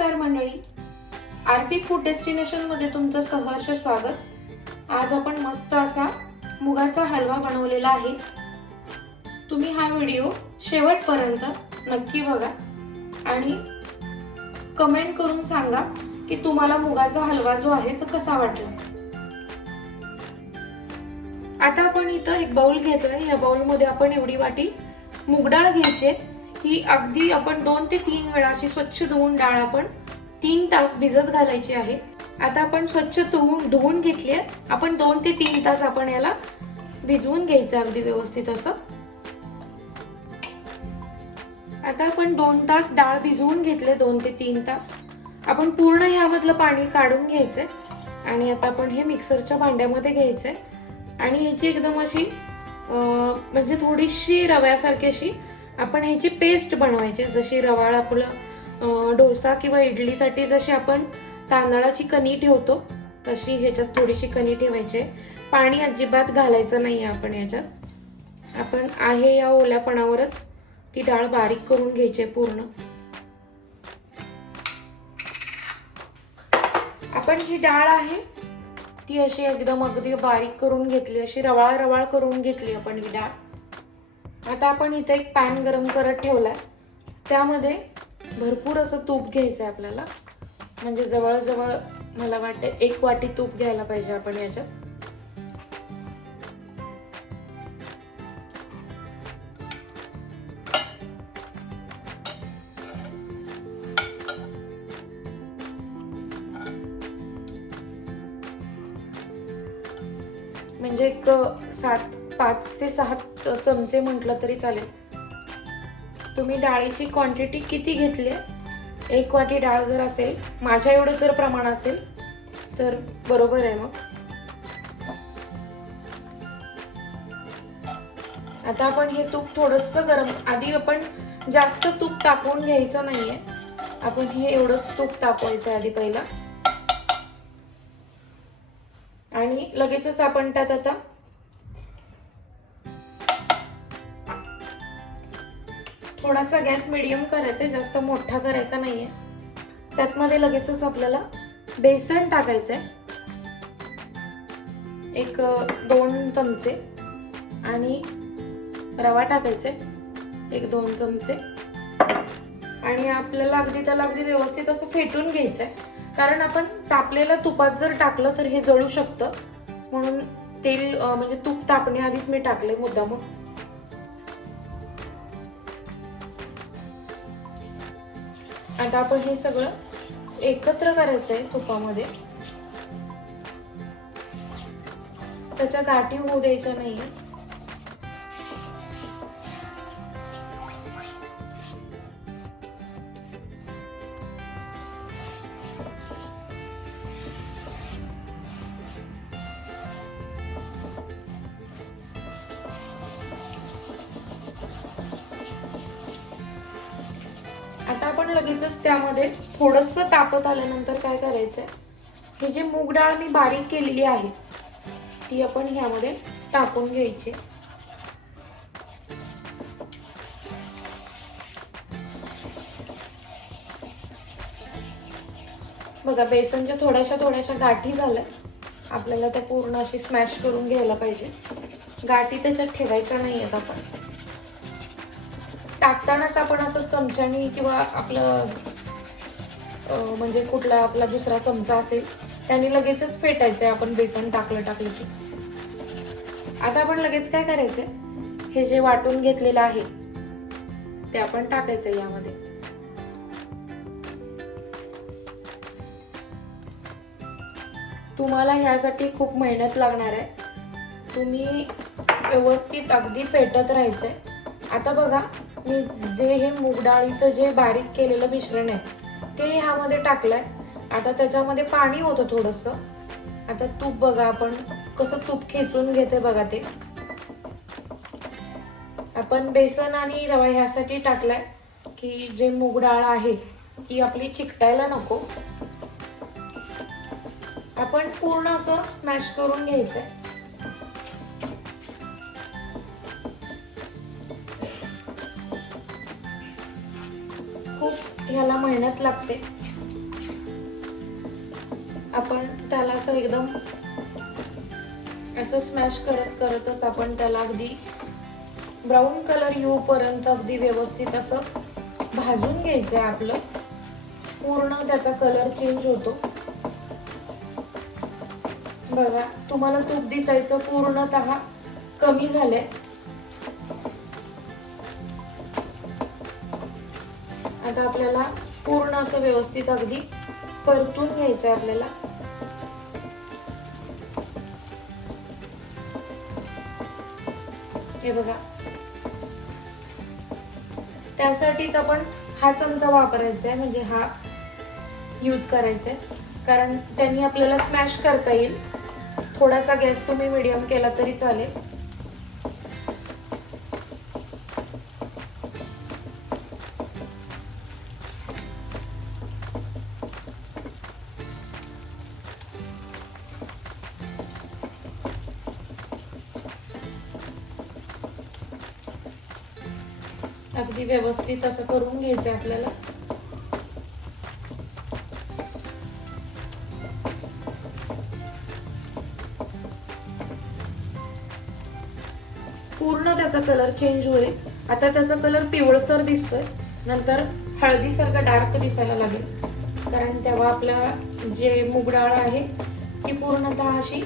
नमस्कार मंडळी. R P food डेस्टिनेशनमध्ये तुमचं सहर्ष स्वागत. आज आपण मस्त असा मुगाचा हलवा बनवलेला आहे. तुम्ही हा व्हिडिओ शेवटपर्यंत नक्की बघा आणि कमेंट करून सांगा की तुम्हाला मुगाचा हलवा जो आहे तो कसा वाटला. आता आपण इथं एक बाउल घेतोय या बाउलमध्ये आपण एवढी वाटी मुगडाळ घ्यायची ही अगदी आपण दोन ते तीन वेळा अशी स्वच्छ धुवून डाळ आपण तीन तास भिजत घालायची आहे. आता आपण स्वच्छ धुवून धुवून घेतली आहे. आपण दोन ते तीन तास आपण याला भिजवून घ्यायचं अगदी व्यवस्थित असं. आता आपण दोन तास डाळ भिजवून घेतले दोन ते तीन तास. आपण पूर्ण यामधलं पाणी काढून घ्यायचंय. आणि आता आपण हे मिक्सरच्या भांड्यामध्ये घ्यायचंय. आणि ह्याची एकदम अशी म्हणजे थोडीशी रव्यासारखी अशी आपण ह्याची पेस्ट बनवायची. जशी रवाळ आपलं डोसा किंवा इडलीसाठी जशी आपण तांदळाची कणी ठेवतो तशी ह्याच्यात थोडीशी कणी ठेवायची. आहे. पाणी अजिबात घालायचं नाही आहे आपण ह्याच्यात आपण आहे या ओल्यापणावरच ती डाळ बारीक करून घ्यायची आहे पूर्ण. आपण जी डाळ आहे ती अशी एकदम अगदी बारीक करून घेतली अशी रवाळ रवाळ करून घेतली आपण ही डाळ. आता आपण इथे एक पॅन गरम करत ठेवलाय. त्यामध्ये भरपूर असं तूप घ्यायचं आहे आपल्याला. म्हणजे जवळजवळ मला वाटतं एक वाटी तूप घ्यायला पाहिजे आपण याच्यात. पाच ते सहा चमचे म्हटलं तरी चालेल. तुम्ही डाळीची क्वांटिटी किती घेतली एक वाटी डाळ जर असेल माझ्या एवढं जर प्रमाण असेल तर बरोबर आहे मग. आता आपण हे तूप थोडस गरम आधी आपण जास्त तूप तापवून घ्यायचं नाहीये. आपण हे एवढंच तूप तापवायचं आधी पहिला. आणि लगेचच आपण त्यात आता थोडासा गॅस मिडियम करायचा आहे जास्त मोठा करायचा नाही आहे त्यातमध्ये लगेचच आपल्याला बेसन टाकायचं आहे. एक दोन चमचे. आणि रवा टाकायचे एक दोन चमचे. आणि आपल्याला अगदी त्याला अगदी व्यवस्थित असं फेटून घ्यायचं आहे. कारण आपण तापलेल्या तुपात जर टाकलं तर हे जळू शकतं. म्हणून तेल म्हणजे तूप तापण्याआधीच मी टाकले मुद्दाम आता आपण हे सगळं एकत्र करायचं आहे तुपामध्ये. त्याच्या गाठी होऊ द्यायच्या नाहीये आपण लगेचच त्यामध्ये थोडस तापत आल्यानंतर काय करायचंय? हे जे मूग डाळ मी बारीक केलेली आहे ती आपण ह्यामध्ये टाकून घ्यायची. बघा बेसनच्या थोड्याशा थोड्याशा गाठी झाल्या. आपल्याला त्या पूर्ण अशी स्मॅश करून घ्यायला पाहिजे. गाठी त्याच्यात ठेवायच्या नाही आहेत आपण. टाकतानाच आपण असं चमच्यानी किंवा आपलं म्हणजे कुठला आपला दुसरा चमचा असेल त्याने लगेचच फेटायचं आहे आपण बेसन टाकलं टाकलं की. आता आपण लगेच काय करायचं हे जे वाटून घेतलेलं आहे ते आपण टाकायचं यामध्ये. तुम्हाला ह्यासाठी खूप मेहनत लागणार आहे. तुम्ही व्यवस्थित अगदी फेटत राहायचंय. आता बघा मी जे हे मूग डाळीचं जे बारीक केलेलं मिश्रण आहे ते ह्यामध्ये टाकलंय. आता त्याच्यामध्ये पाणी होतं थोडस. आता तूप बघा आपण कसं तूप खेचून घेते बघा ते. आपण बेसन आणि रवा ह्यासाठी टाकलाय की जे मूग डाळ आहे ती आपली चिकटायला नको. आपण पूर्ण असं स्मॅश करून घ्यायचंय. मेहनत लागते. आपण त्याला असं एकदम असं स्मॅश करत करतच आपण त्याला अगदी ब्राऊन कलर येऊपर्यंत अगदी व्यवस्थित असं भाजून घ्यायचं आहे आपलं. पूर्ण त्याचा कलर चेंज होतो. बघा तुम्हाला तूप दिसायचं पूर्णतः कमी झालंय. आता आपल्याला पूर्ण असं व्यवस्थित अगदी परतून घ्यायचं आहे आपल्याला. हे बघा. त्यासाठीच आपण हा चमचा वापरायचा आहे म्हणजे हा यूज करायचा आहे कारण त्यांनी आपल्याला स्मॅश करता येईल. थोडासा गॅस तुम्ही मिडियम केला तरी चालेल. अगदी व्यवस्थित असं करून घ्यायचं आपल्याला. पूर्ण त्याचा कलर चेंज होईल. आता त्याचा कलर पिवळसर दिसतोय. नंतर हळदीसारखा डार्क दिसायला लागेल. कारण तेव्हा आपला जे मूग डाळ आहे ती पूर्णतः अशी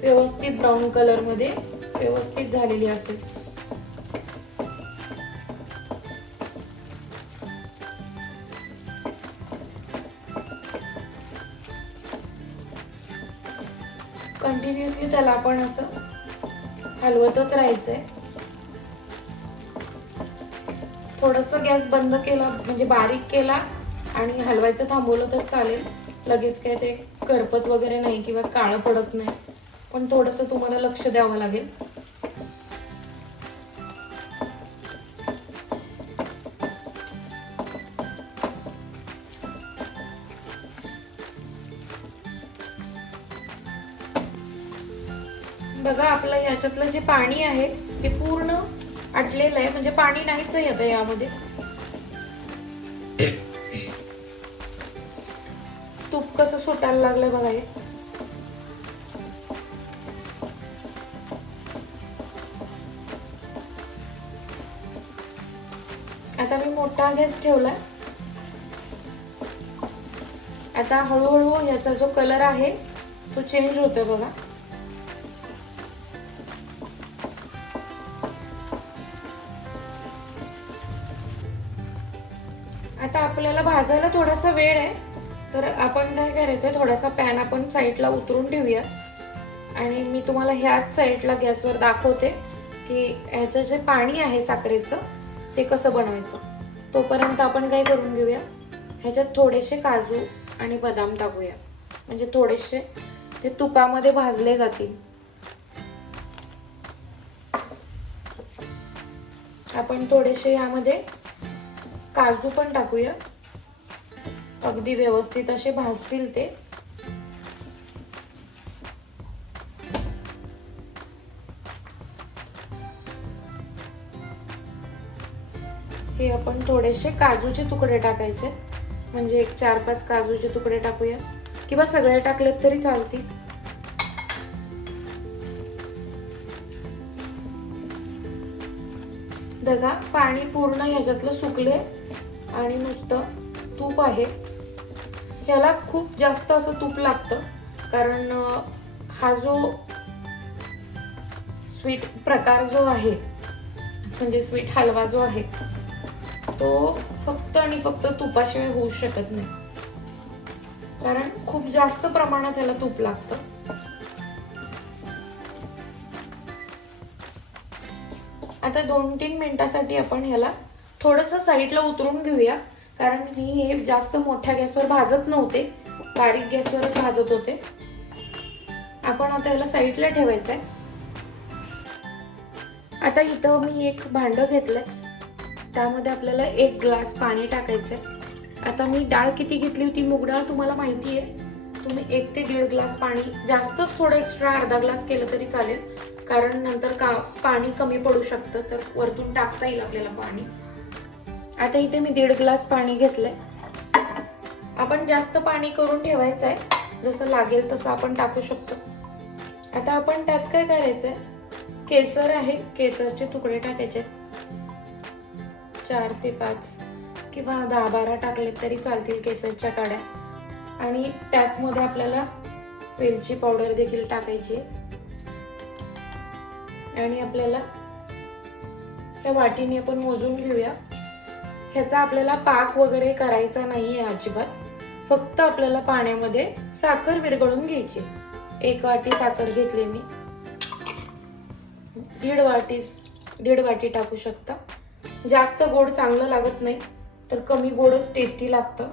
व्यवस्थित ब्राऊन कलरमध्ये व्यवस्थित झालेली असेल. की त्याला आपण असं हलवतच राहायचंय. थोडस गॅस बंद केला म्हणजे बारीक केला आणि हलवायचं थांबवलं तर चालेल. लगेच काय ते करपत वगैरे नाही किंवा काळं पडत नाही. पण थोडस तुम्हाला लक्ष द्यावं लागेल. याच्यातलं जे पाणी आहे ते पूर्ण आटलेलं आहे. म्हणजे पाणी नाहीच येत यामध्ये. तूप कसं सुटायला लागलंय बघा हे. आता मी मोठा गॅस ठेवलाय. आता हळूहळू याचा जो कलर आहे तो चेंज होतोय बघा. आता आपल्याला भाजायला थोडासा वेळ आहे. तर आपण काय करायचं थोडासा पॅन आपण साईडला उतरून ठेवूया. आणि मी तुम्हाला ह्याच साईडला गॅसवर दाखवते की ह्याचं जे पाणी आहे साखरेचं ते कसं बनवायचं. तोपर्यंत आपण काय करून घेऊया? ह्याच्यात थोडेसे काजू आणि बदाम टाकूया. म्हणजे थोडेसे ते तुपामध्ये भाजले जातील. आपण थोडेसे यामध्ये काजू पण टाकूया. अगदी व्यवस्थित असे भाजतील ते. हे आपण थोडेसे काजूचे तुकडे टाकायचे. म्हणजे एक चार पाच काजूचे तुकडे टाकूया. किंवा सगळे टाकलेत तरी चालतील. बघा पाणी पूर्ण ह्याच्यातलं सुकले आणि नुसतं तूप आहे. ह्याला खूप जास्त असं तूप लागतं कारण हा जो स्वीट प्रकार जो आहे म्हणजे स्वीट हलवा जो आहे तो फक्त आणि फक्त तुपाशिवाय होऊ शकत नाही. कारण खूप जास्त प्रमाणात ह्याला तूप लागतं. आता दोन तीन मिनिटासाठी आपण ह्याला थोडंसं साईडला उतरून घेऊया. कारण मी हे जास्त मोठ्या गॅसवर भाजत नव्हते. बारीक गॅसवरच भाजत होते. आपण आता याला साईडला आहे आता इथं मी एक भांडं घेतलंय. त्यामध्ये आपल्याला एक ग्लास पाणी टाकायचं आहे आता मी डाळ किती घेतली होती मूग डाळ तुम्हाला माहिती आहे तुम्ही एक ते दीड ग्लास पाणी जास्तच थोडं एक्स्ट्रा अर्धा ग्लास केलं तरी चालेल. कारण नंतर का पाणी कमी पडू शकतं तर वरतून टाकता येईल आपल्याला पाणी. आता इथे मी दीड ग्लास पाणी घेतलंय. आपण जास्त पाणी करून ठेवायचं आहे. जसं लागेल तसं आपण टाकू शकतो. आता आपण त्यात काय करायचंय? केसर आहे. केसरचे तुकडे टाकायचे चार ते पाच किंवा दहा बारा टाकले तरी चालतील केसरच्या काड्या. आणि त्याचमध्ये आपल्याला वेलची पावडर देखील टाकायची आणि आपल्याला ह्या वाटीने आपण मोजून घेऊया. ह्याचा आपल्याला पाक वगैरे करायचा नाहीये अजिबात. फक्त आपल्याला पाण्यामध्ये साखर विरघळून घ्यायची एक वाटी साखर घेतली मी. दीड वाटी दीड वाटी टाकू शकता. जास्त गोड चांगलं लागत नाही तर कमी गोडच टेस्टी लागतं.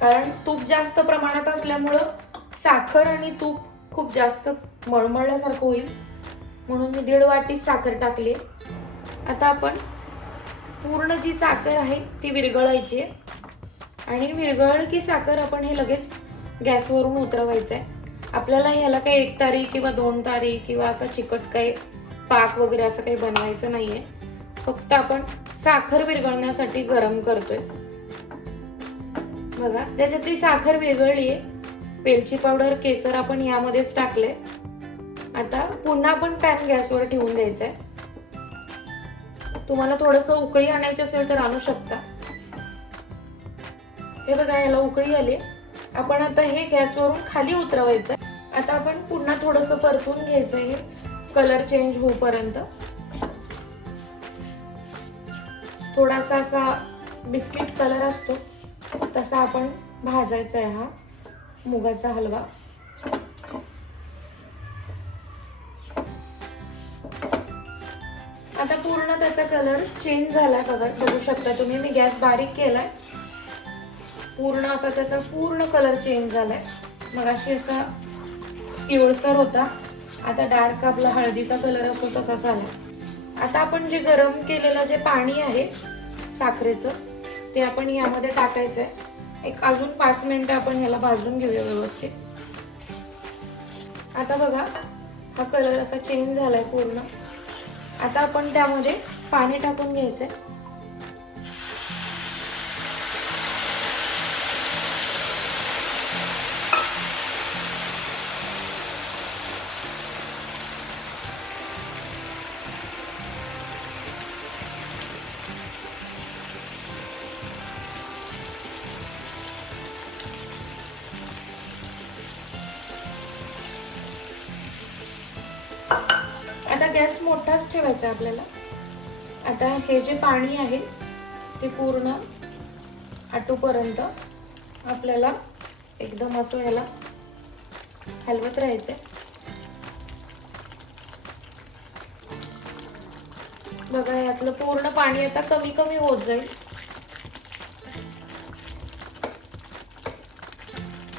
कारण तूप जास्त प्रमाणात असल्यामुळं साखर आणि तूप खूप जास्त मळमळल्यासारखं होईल. म्हणून मी दीड वाटी साखर टाकली. आता आपण पूर्ण जी साखर आहे ती विरघळायची आहे. आणि विरघळ की साखर आपण हे लगेच गॅसवरून उतरवायचं आहे आपल्याला ह्याला काही एक तारी किंवा दोन तारी किंवा असा चिकट काही पाक वगैरे असं काही बनवायचं नाही आहे फक्त आपण साखर विरघळण्यासाठी गरम करतोय. बघा त्याच्यात ती साखर विरघळली आहे. वेलची पावडर केसर आपण यामध्येच टाकले आता पुन्हा आपण पॅन गॅसवर ठेवून द्यायचंय. तुम्हाला थोडस उकळी आणायची असेल तर आणू शकता. हे बघा याला उकळी आली. आपण आता हे गॅसवरून खाली उतरवायचं आता आपण पुन्हा थोडस परतून घ्यायचं हे. कलर चेंज होऊपर्यंत. थोडासा असा बिस्किट कलर असतो. तसा आपण भाजायचा आहे हा. मुगाचा हलवा. आता पूर्ण त्याचा कलर चेंज झालाय बघा बघू शकता तुम्ही. मी गॅस बारीक केलाय. पूर्ण असा त्याचा पूर्ण कलर चेंज झालाय. मग अशी असा पिवळसर होता. आता डार्क आपला हळदीचा कलर असतो तसा झाला आता आपण जे गरम केलेलं जे पाणी आहे साखरेचं ते आपण यामध्ये टाकायचं आहे एक अजून पाच मिनिटं आपण ह्याला भाजून घेऊया व्यवस्थित. आता बघा हा कलर असा चेंज झालाय पूर्ण. आता आपण त्यामध्ये पाणी टाकून घ्यायचं आहे गॅस मोठाच ठेवायचा आपल्याला. आता हे जे पाणी आहे ते पूर्ण आटूपर्यंत आपल्याला एकदम असं ह्याला हलवत राहायचंय. बघा यातलं पूर्ण पाणी आता कमी कमी होत जाईल.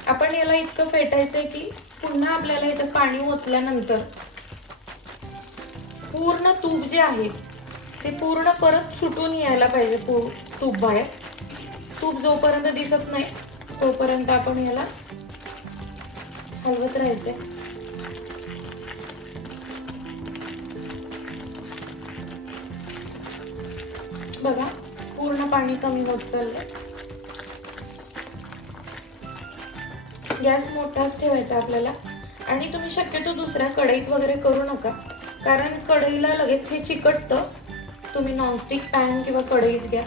आपण याला इतकं फेटायचंय की पुन्हा आपल्याला इथं पाणी ओतल्यानंतर पूर्ण तूप जे आहे ते पूर्ण परत सुटून यायला पाहिजे पू- तूप बाहेर. तूप जोपर्यंत दिसत नाही तोपर्यंत आपण याला हलवत राहायचंय. बघा पूर्ण पाणी कमी होत चाललंय. गॅस मोठाच ठेवायचा आपल्याला. आणि तुम्ही शक्यतो दुसऱ्या कढईत वगैरे करू नका. कारण कढईला लगेच हे चिकटतं. तुम्ही नॉनस्टिक पॅन किंवा कढईच घ्या.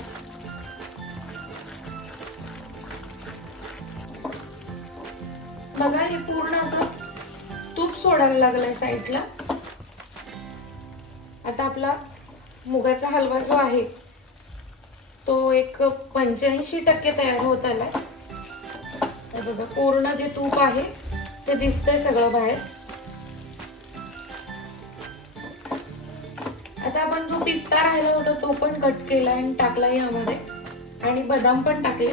बघा हे पूर्ण असं तूप सोडायला लागलंय साईडला. आता आपला मुगाचा हलवा जो आहे तो एक पंच्याऐंशी टक्के तयार होत आलाय. बघा पूर्ण जे तूप आहे ते दिसतंय सगळं बाहेर. पिस्ता राहिला होता तो पण कट केला आणि टाकला यामध्ये आणि बदाम पण टाकले.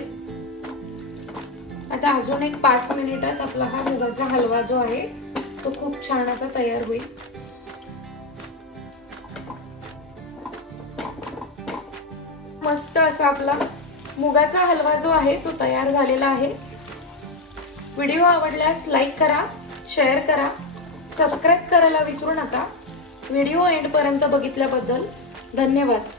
आता अजून एक पाच मिनिटात आपला हा मुगाचा हलवा जो आहे तो खूप छान असा तयार होईल. मस्त असा आपला मुगाचा हलवा जो आहे तो तयार झालेला आहे. व्हिडिओ आवडल्यास लाईक करा शेअर करा सबस्क्राईब करायला विसरू नका. व्हिडिओ एंडपर्यंत बघितल्याबद्दल धन्यवाद.